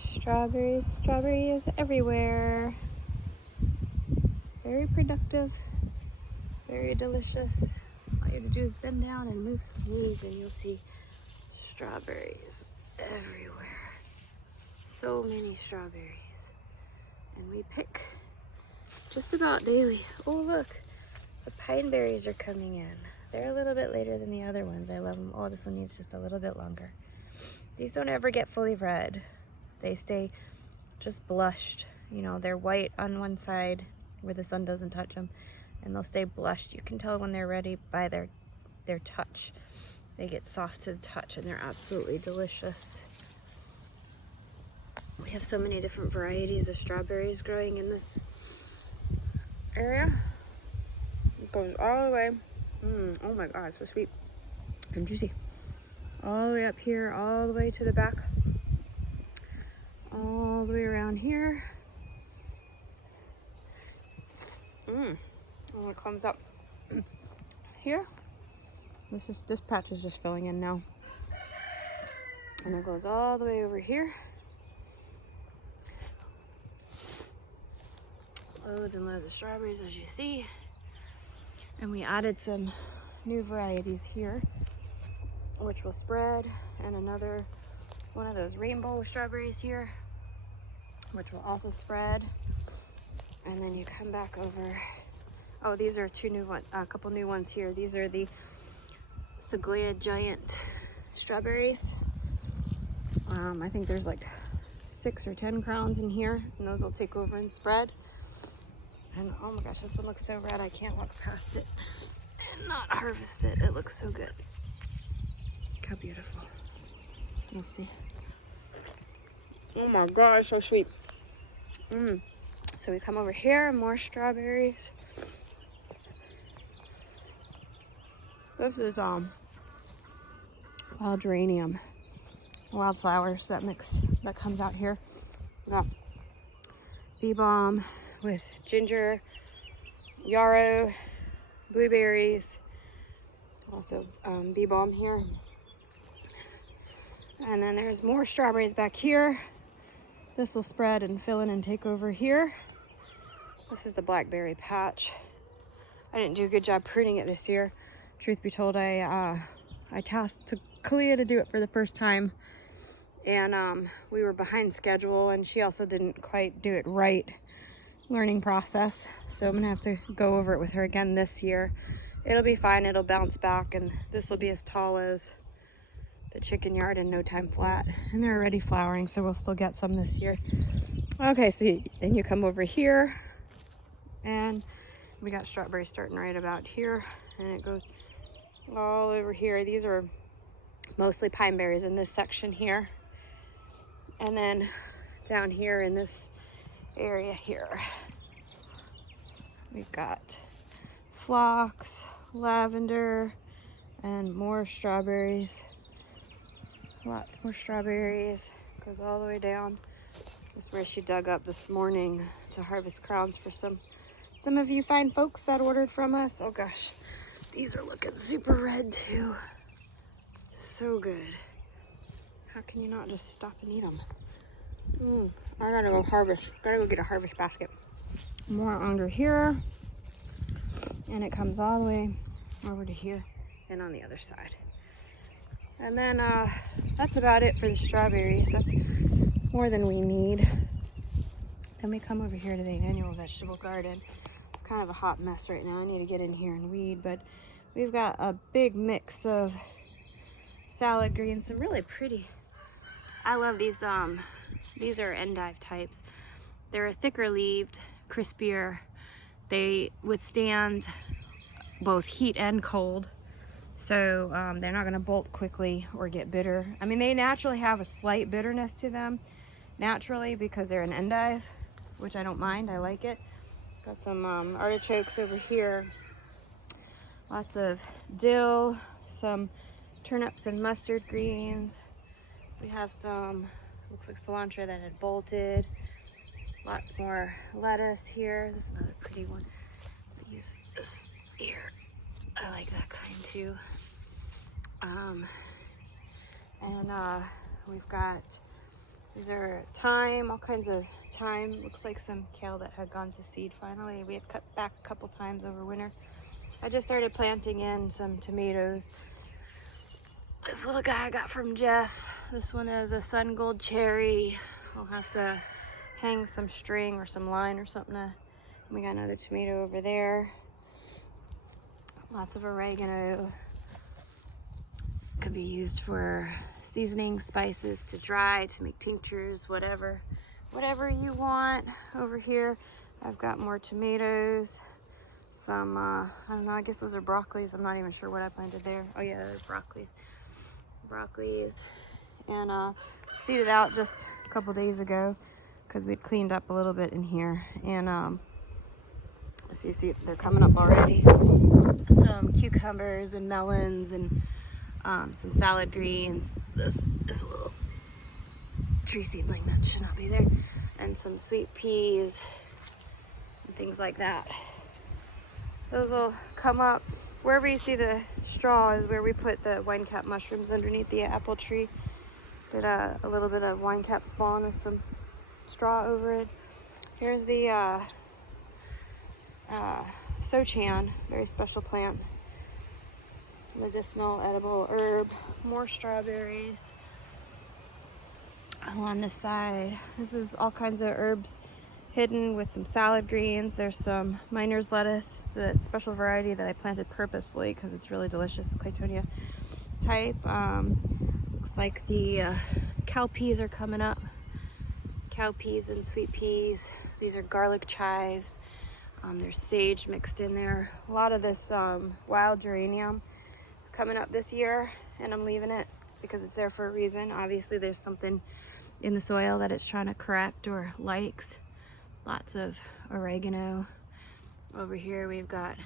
Strawberries, strawberries everywhere. Very productive, very delicious. All you have to do is bend down and move some leaves and you'll see strawberries everywhere. So many strawberries. And we pick just about daily. Oh look, the pine berries are coming in. They're a little bit later than the other ones. I love them. Oh, this one needs just a little bit longer. These don't ever get fully red. They stay just blushed. You know, they're white on one side where the sun doesn't touch them, and they'll stay blushed. You can tell when they're ready by their touch. They get soft to the touch and they're absolutely delicious. We have so many different varieties of strawberries growing in this area. It goes all the way. Oh my god, so sweet and juicy. All the way up here, all the way to the back, all the way around here. And it comes up here. This patch is just filling in now. And it goes all the way over here. Loads and loads of strawberries, as you see. And we added some new varieties here, which will spread, and another one of those rainbow strawberries here, which will also spread. And then you come back over. Oh, these are a couple new ones here. These are the Sequoia Giant strawberries. I think there's like 6 or 10 crowns in here, and those will take over and spread. And oh my gosh, this one looks so red, I can't walk past it and not harvest it. It looks so good. Look how beautiful. Let's see. Oh my gosh, so sweet. So we come over here, more strawberries. This is wild geranium, wildflowers that comes out here. We got bee balm with ginger, yarrow, blueberries, lots of bee balm here. And then there's more strawberries back here. This will spread and fill in and take over here. This is the blackberry patch. I didn't do a good job pruning it this year. Truth be told, I tasked Kalia to do it for the first time, and we were behind schedule, and she also didn't quite do it right. Learning process, so I'm gonna have to go over it with her again this year. It'll be fine, it'll bounce back, and this will be as tall as the chicken yard in no time flat. And they're already flowering, so we'll still get some this year. Okay, so then you come over here, and we got strawberries starting right about here, and it goes all over here. These are mostly pine berries in this section here, and then down here in this area here we've got phlox, lavender, and more strawberries. Lots more strawberries. Goes all the way down. This is where she dug up this morning to harvest crowns for some of you fine folks that ordered from us. Oh gosh, these are looking super red too. So good. How can you not just stop and eat them? I gotta go harvest. Gotta go get a harvest basket. More under here, and it comes all the way over to here and on the other side. And then that's about it for the strawberries. That's more than we need. Then we come over here to the annual vegetable garden. It's kind of a hot mess right now. I need to get in here and weed, but we've got a big mix of salad greens, some really pretty. I love these. These are endive types. They're a thicker leaved, crispier. They withstand both heat and cold, so they're not going to bolt quickly or get bitter. I mean, they naturally have a slight bitterness to them, naturally, because they're an endive, which I don't mind. I like it. Got some artichokes over here. Lots of dill, some turnips and mustard greens. We have some, looks like cilantro that had bolted. Lots more lettuce here. This is another pretty one. Use this here. I like that kind too. And we've got These are thyme, all kinds of thyme. Looks like some kale that had gone to seed finally. We had cut back a couple times over winter. I just started planting in some tomatoes. This little guy I got from Jeff. This one is a sun gold cherry. I'll have to hang some string or some line or something. We got another tomato over there. Lots of oregano. Could be used for seasoning, spices, to dry, to make tinctures, whatever you want. Over here I've got more tomatoes, some I don't know, I guess those are broccolis. I'm not even sure what I planted there. Oh yeah, there's broccolis, and seeded out just a couple days ago because we'd cleaned up a little bit in here. And so you see they're coming up already. Some cucumbers and melons and some salad greens. This is a little tree seedling that should not be there, and some sweet peas and things like that. Those will come up. Wherever you see the straw is where we put the wine cap mushrooms underneath the apple tree. Did a little bit of wine cap spawn with some straw over it. Here's the Sochan, very special plant. Medicinal edible herb. More strawberries on this side. This is all kinds of herbs hidden with some salad greens. There's some miner's lettuce. It's a special variety that I planted purposefully because it's really delicious, Claytonia type. Looks like the cow peas are coming up. Cow peas and sweet peas. These are garlic chives. There's sage mixed in there. A lot of this wild geranium coming up this year, and I'm leaving it because it's there for a reason. Obviously there's something in the soil that it's trying to correct or likes. Lots of oregano. Over here we've got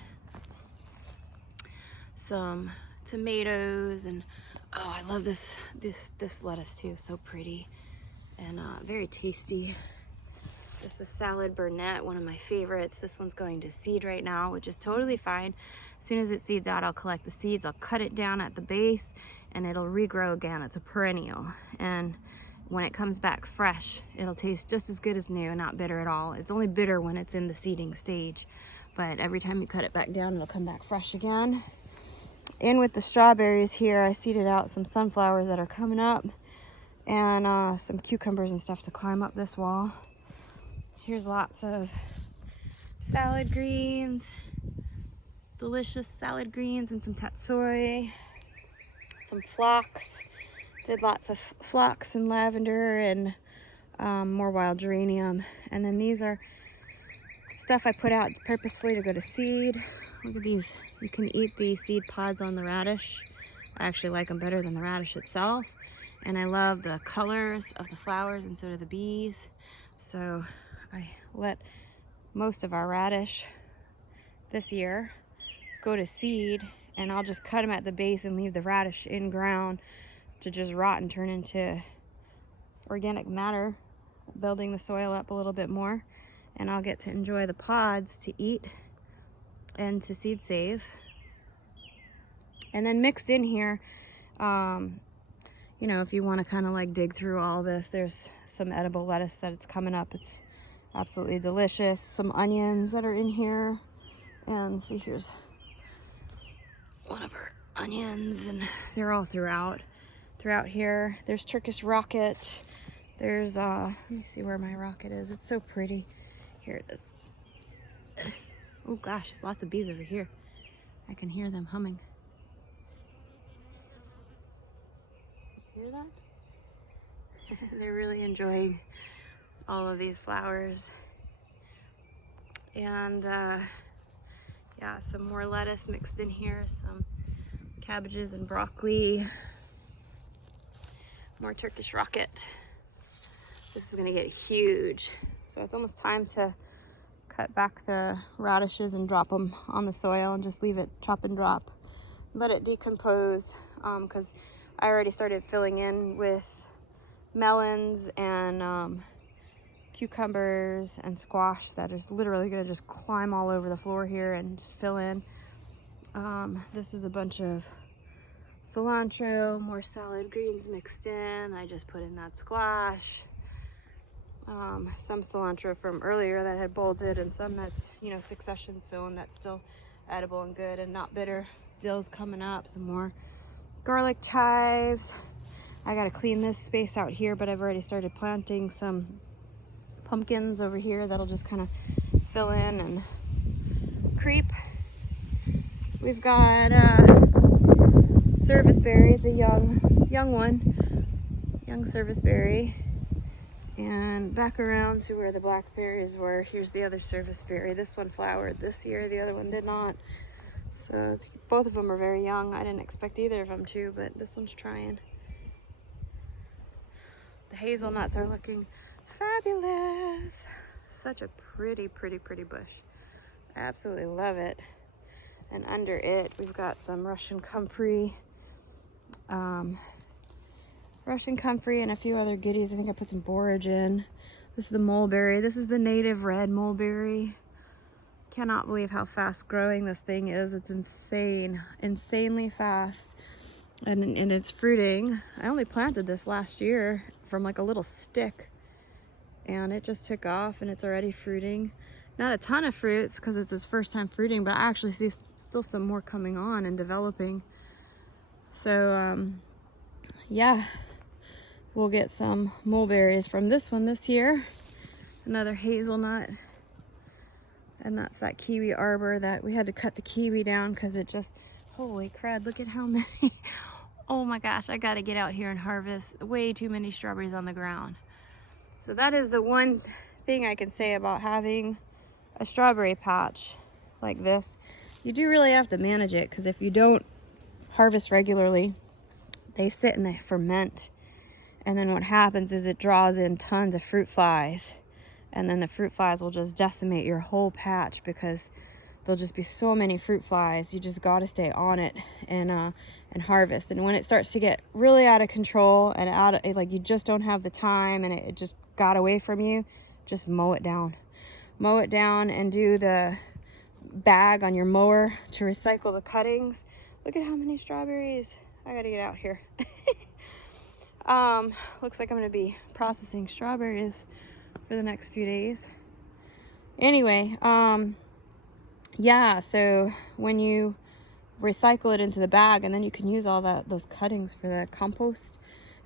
some tomatoes, and oh, I love this lettuce too. So pretty and very tasty. This is salad Burnett, one of my favorites. This one's going to seed right now, which is totally fine. As soon as it seeds out, I'll collect the seeds, I'll cut it down at the base, and it'll regrow again. It's a perennial, and when it comes back fresh, it'll taste just as good as new, not bitter at all. It's only bitter when it's in the seeding stage, but every time you cut it back down, it'll come back fresh again. In with the strawberries here, I seeded out some sunflowers that are coming up, and some cucumbers and stuff to climb up this wall. Here's lots of salad greens, delicious salad greens, and some tatsoi, some phlox. Did lots of phlox and lavender, and more wild geranium. And then these are stuff I put out purposefully to go to seed. Look at these. You can eat the seed pods on the radish. I actually like them better than the radish itself. And I love the colors of the flowers, and so do the bees. So I let most of our radish this year go to seed, and I'll just cut them at the base and leave the radish in ground to just rot and turn into organic matter, building the soil up a little bit more. And I'll get to enjoy the pods to eat and to seed save. And then mixed in here, you know, if you want to kind of like dig through all this, there's some edible lettuce that it's coming up. It's absolutely delicious. Some onions that are in here, and see, here's one of our onions, and they're all throughout here. There's Turkish rocket. There's let me see where my rocket is. It's so pretty. Here it is. Oh gosh, there's lots of bees over here. I can hear them humming. Hear that? They're really enjoying all of these flowers. And yeah, some more lettuce mixed in here, some cabbages and broccoli, more Turkish rocket. This is gonna get huge. So it's almost time to cut back the radishes and drop them on the soil and just leave it chop and drop. Let it decompose, because I already started filling in with melons and cucumbers and squash that is literally gonna just climb all over the floor here and just fill in. This was a bunch of cilantro, more salad greens mixed in. I just put in that squash. some cilantro from earlier that had bolted, and some that's, you know, succession sown that's still edible and good and not bitter. Dill's coming up, some more garlic chives. I gotta clean this space out here, but I've already started planting some pumpkins over here that'll just kind of fill in and creep. We've got serviceberry. It's a young one, young serviceberry. And back around to where the blackberries were, here's the other serviceberry. This one flowered this year, the other one did not. So both of them are very young. I didn't expect either of them to, but this one's trying. The hazelnuts are looking fabulous. Such a pretty bush. I absolutely love it. And under it, we've got some Russian comfrey. Russian comfrey and a few other goodies. I think I put some borage in. This is the mulberry. This is the native red mulberry. Cannot believe how fast growing this thing is. It's insane, insanely fast. And it's fruiting. I only planted this last year from like a little stick, and it just took off and it's already fruiting. Not a ton of fruits because it's his first time fruiting, but I actually see still some more coming on and developing. So yeah, we'll get some mulberries from this one this year. Another hazelnut. And that's that kiwi arbor that we had to cut the kiwi down because it just, holy crud, look at how many. Oh my gosh, I gotta get out here and harvest. Way too many strawberries on the ground. So that is the one thing I can say about having a strawberry patch like this. You do really have to manage it, because if you don't harvest regularly, they sit and they ferment. And then what happens is it draws in tons of fruit flies. And then the fruit flies will just decimate your whole patch because there'll just be so many fruit flies. You just got to stay on it and harvest. And when it starts to get really out of control and like you just don't have the time and it just got away from you, just mow it down. Mow it down and do the bag on your mower to recycle the cuttings. Look at how many strawberries. I got to get out here. Looks like I'm going to be processing strawberries for the next few days. Anyway, yeah, so when you recycle it into the bag, and then you can use all those cuttings for the compost,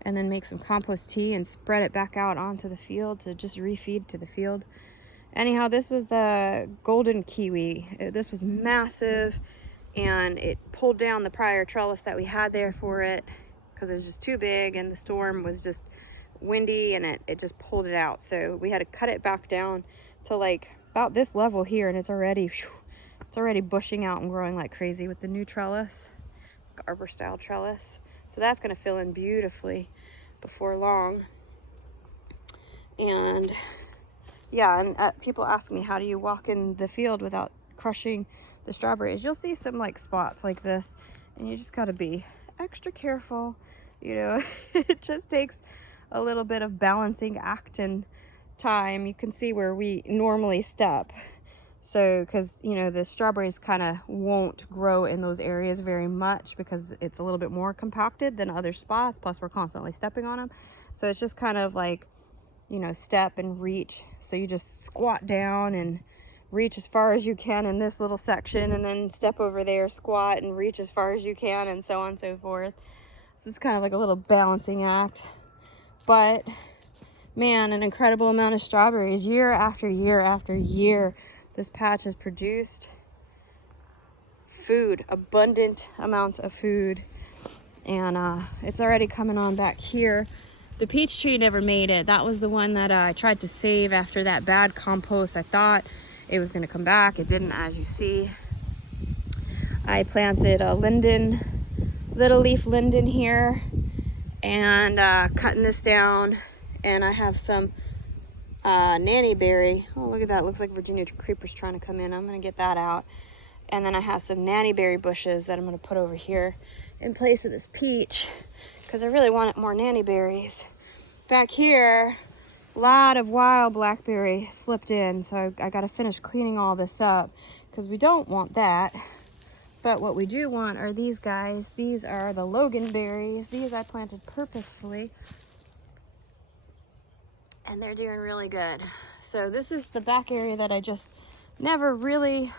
and then make some compost tea and spread it back out onto the field to just refeed to the field. Anyhow, this was the golden kiwi. This was massive, and it pulled down the prior trellis that we had there for it because it was just too big, and the storm was just windy, and it just pulled it out. So we had to cut it back down to like about this level here, and it's already bushing out and growing like crazy with the new trellis, arbor style trellis. So that's going to fill in beautifully before long. And yeah, and people ask me, how do you walk in the field without crushing the strawberries? You'll see some like spots like this, and you just got to be extra careful. You know, it just takes a little bit of balancing act and time. You can see where we normally step. So, because, you know, the strawberries kind of won't grow in those areas very much because it's a little bit more compacted than other spots. Plus, we're constantly stepping on them. So it's just kind of like, you know, step and reach. So you just squat down and reach as far as you can in this little section, and then step over there, squat and reach as far as you can, and so on and so forth. So it's kind of like a little balancing act. But man, an incredible amount of strawberries year after year after year. This patch has produced food, abundant amount of food, and it's already coming on back here. The peach tree never made it. That was the one that I tried to save after that bad compost. I thought it was going to come back. It didn't, as you see. I planted a linden, little leaf linden here, and cutting this down, and I have some nanny berry. Oh, look at that. Looks like Virginia creeper's trying to come in. I'm going to get that out. And then I have some nanny berry bushes that I'm going to put over here in place of this peach because I really wanted more nanny berries. Back here, a lot of wild blackberry slipped in, so I got to finish cleaning all this up because we don't want that. But what we do want are these guys. These are the Logan berries. These I planted purposefully. and they're doing really good. So this is the back area that I just never really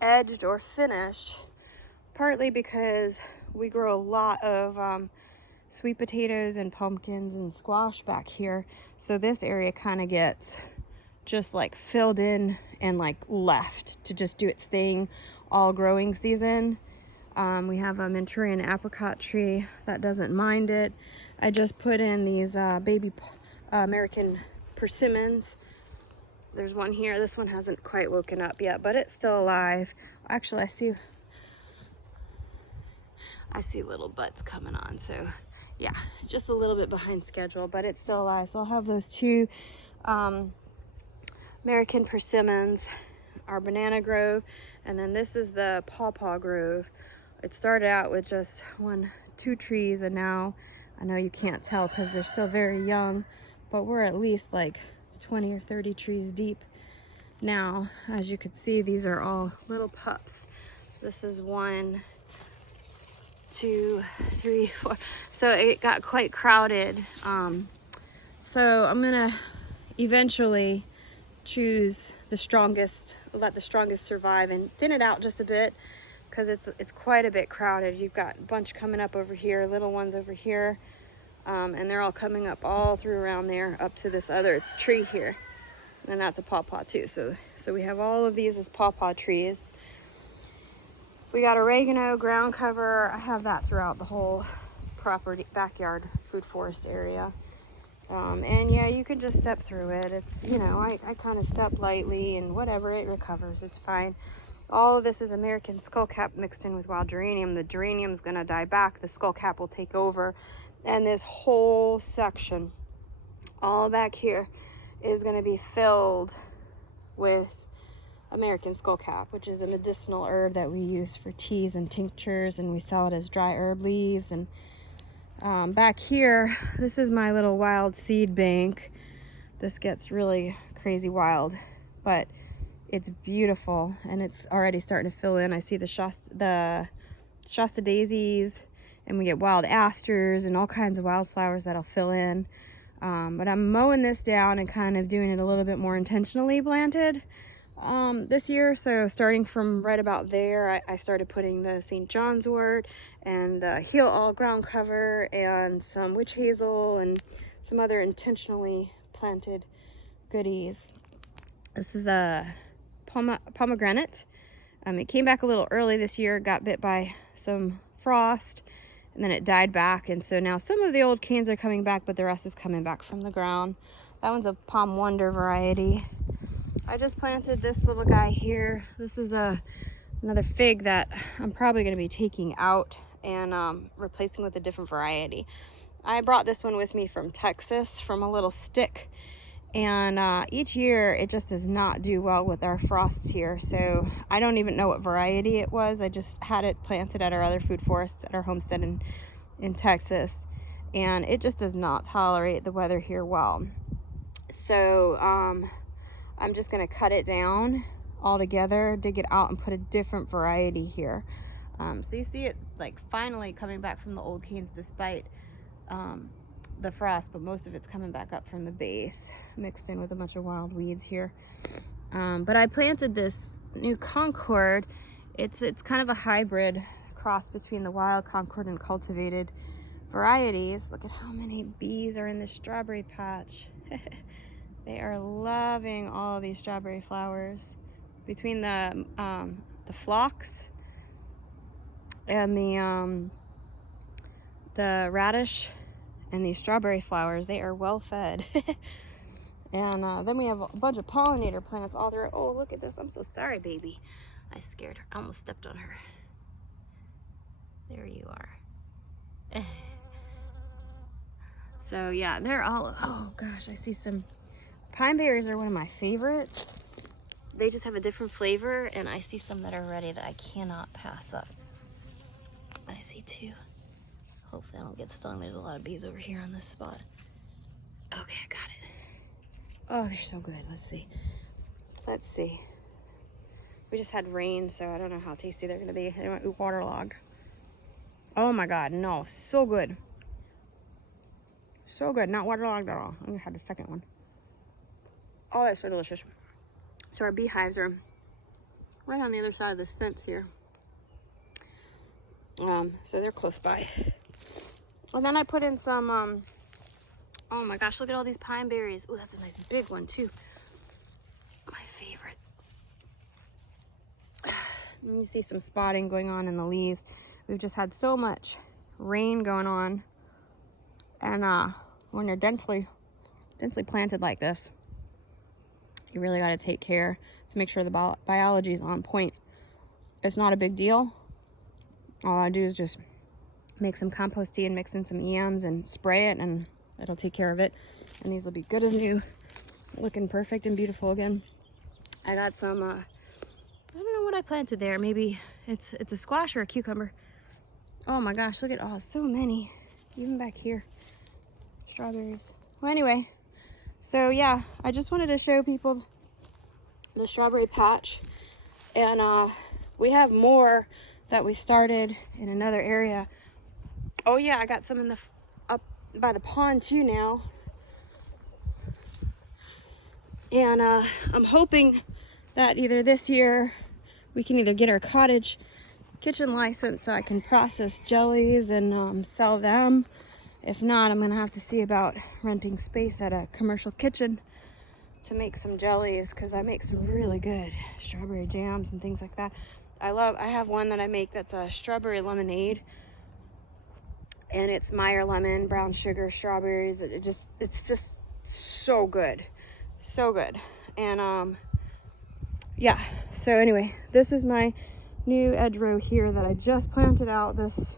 edged or finished, partly because we grow a lot of sweet potatoes and pumpkins and squash back here. So this area kind of gets just like filled in and like left to just do its thing all growing season. We have a Manchurian apricot tree that doesn't mind it. I just put in these baby American persimmons. There's one here. This one hasn't quite woken up yet, but it's still alive. Actually, I see little buds coming on. So yeah, just a little bit behind schedule, but it's still alive. So I'll have those two American persimmons, our banana grove, and then this is the pawpaw grove. It started out with just 2 trees, and now I know you can't tell because they're still very young, but we're at least like 20 or 30 trees deep now. As you can see, these are all little pups. This is 1, 2, 3, 4. So it got quite crowded. So I'm gonna eventually choose the strongest, let the strongest survive, and thin it out just a bit because it's quite a bit crowded. You've got a bunch coming up over here, little ones over here, and they're all coming up all through around there up to this other tree here, and that's a pawpaw too. So we have all of these as pawpaw trees. We got oregano, ground cover. I have that throughout the whole property, backyard food forest area. And yeah, you can just step through it. It's, you know, I kind of step lightly and whatever, it recovers. It's fine. All of this is American skullcap mixed in with wild geranium. The geranium's gonna die back. The skullcap will take over. And this whole section, all back here, is gonna be filled with American skullcap, which is a medicinal herb that we use for teas and tinctures, and we sell it as dry herb leaves. And back here, this is my little wild seed bank. This gets really crazy wild, but it's beautiful, and it's already starting to fill in. I see the Shasta daisies, and we get wild asters and all kinds of wildflowers that'll fill in. But I'm mowing this down and kind of doing it a little bit more intentionally planted this year. So starting from right about there, I started putting the St. John's wort and the heel all ground cover and some witch hazel and some other intentionally planted goodies. This is a pomegranate. It came back a little early this year, got bit by some frost, and then it died back, and so now some of the old canes are coming back, but the rest is coming back from the ground. That one's a Palm Wonder variety. I just planted this little guy here. This is another fig that I'm probably going to be taking out and replacing with a different variety. I brought this one with me from Texas, from a little stick, and each year it just does not do well with our frosts here. So I don't even know what variety it was. I just had it planted at our other food forest at our homestead in Texas, and it just does not tolerate the weather here well. So I'm just going to cut it down altogether, dig it out, and put a different variety here. So you see it like finally coming back from the old canes despite the frost, but most of it's coming back up from the base, mixed in with a bunch of wild weeds here. But I planted this new Concord. It's kind of a hybrid cross between the wild Concord and cultivated varieties. Look at how many bees are in this strawberry patch. They are loving all of these strawberry flowers. Between the phlox and the radish and these strawberry flowers, they are well fed. And then we have a bunch of pollinator plants all through. Oh, look at this. I'm so sorry, baby. I scared her. I almost stepped on her. There you are. So yeah, they're all, oh gosh, I see some pine berries are one of my favorites. They just have a different flavor, and I see some that are ready that I cannot pass up. I see 2. Hopefully I don't get stung. There's a lot of bees over here on this spot. Okay, I got it. Oh, they're so good. Let's see. We just had rain, so I don't know how tasty they're gonna be. They might be waterlogged. Oh my God, no, so good. So good, not waterlogged at all. I'm gonna have the second one. Oh, that's so delicious. So our beehives are right on the other side of this fence here. So they're close by. And then I put in some, oh my gosh, look at all these pine berries. Oh, that's a nice big one too. My favorite. And you see some spotting going on in the leaves. We've just had so much rain going on. And when you're densely planted like this, you really got to take care to make sure the biology is on point. It's not a big deal. All I do is just make some compost tea and mix in some EMs and spray it, and it'll take care of it. And these will be good as new, looking perfect and beautiful again. I got some, I don't know what I planted there. Maybe it's a squash or a cucumber. Oh my gosh, look at, oh, so many. Even back here, strawberries. Well, anyway, so yeah, I just wanted to show people the strawberry patch. And we have more that we started in another area. Oh yeah, I got some in the up by the pond too now. And I'm hoping that either this year we can either get our cottage kitchen license so I can process jellies and sell them. If not, I'm gonna have to see about renting space at a commercial kitchen to make some jellies, because I make some really good strawberry jams and things like that. I have one that I make that's a strawberry lemonade, and it's Meyer lemon, brown sugar, strawberries. It's just so good, so good. And yeah, so anyway, this is my new edge row here that I just planted out this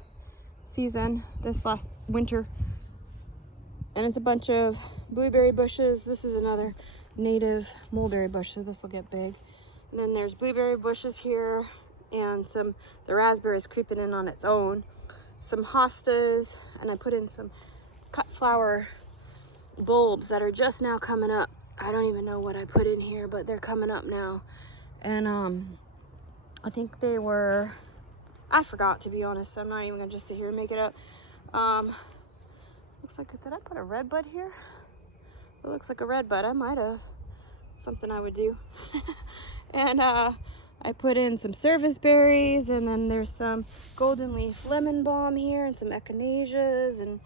season, this last winter. And it's a bunch of blueberry bushes. This is another native mulberry bush, so this will get big. And then there's blueberry bushes here, and the raspberries creeping in on its own. Some hostas, and I put in some cut flower bulbs that are just now coming up. I don't even know what I put in here, but they're coming up now. And I think they were, I forgot, to be honest. I'm not even gonna just sit here and make it up. Looks like, did I put a red bud here? It looks like a red bud. I might have. Something I would do. And I put in some service berries, and then there's some golden leaf lemon balm here, and some echinaceas, and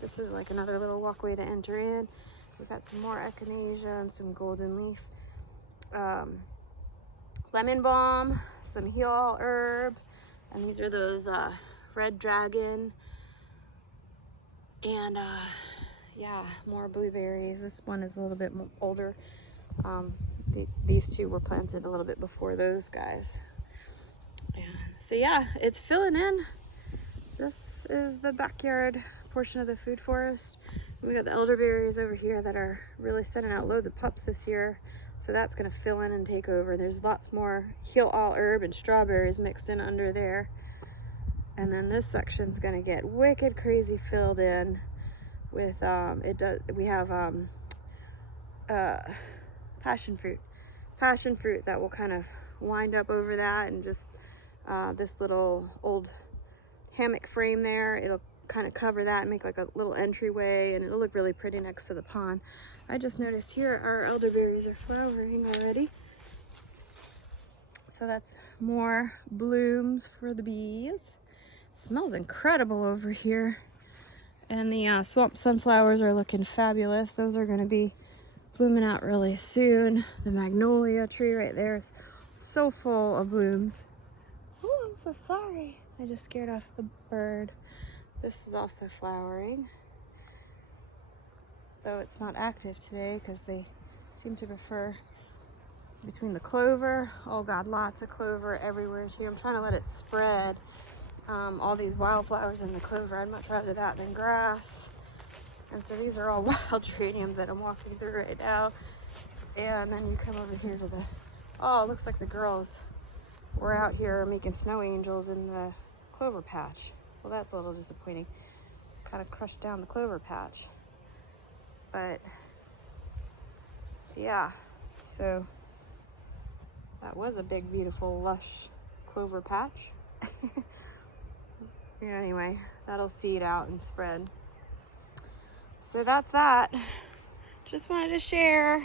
this is like another little walkway to enter in. We've got some more echinacea and some golden leaf lemon balm, some heal all herb, and these are those red dragon, and yeah, more blueberries. This one is a little bit older. These two were planted a little bit before those guys. So yeah, it's filling in. This is the backyard portion of the food forest. We got the elderberries over here that are really sending out loads of pups this year. So that's gonna fill in and take over. There's lots more heal all herb and strawberries mixed in under there. And then this section's gonna get wicked crazy filled in with we have passion fruit that will kind of wind up over that, and just this little old hammock frame there, it'll kind of cover that and make like a little entryway, and it'll look really pretty next to the pond. I just noticed here our elderberries are flowering already, so that's more blooms for the bees. It smells incredible over here. And the swamp sunflowers are looking fabulous. Those are going to be blooming out really soon. The magnolia tree right there is so full of blooms. Oh, I'm so sorry. I just scared off the bird. This is also flowering, though it's not active today because they seem to prefer between the clover. Oh God, lots of clover everywhere too. I'm trying to let it spread. All these wildflowers in the clover. I'd much rather that than grass. And so these are all wild geraniums that I'm walking through right now. And then you come over here to the, oh, it looks like the girls were out here making snow angels in the clover patch. Well, that's a little disappointing. Kind of crushed down the clover patch. But yeah, so that was a big, beautiful, lush clover patch. Yeah, anyway, that'll seed out and spread. So that's that. just wanted to share.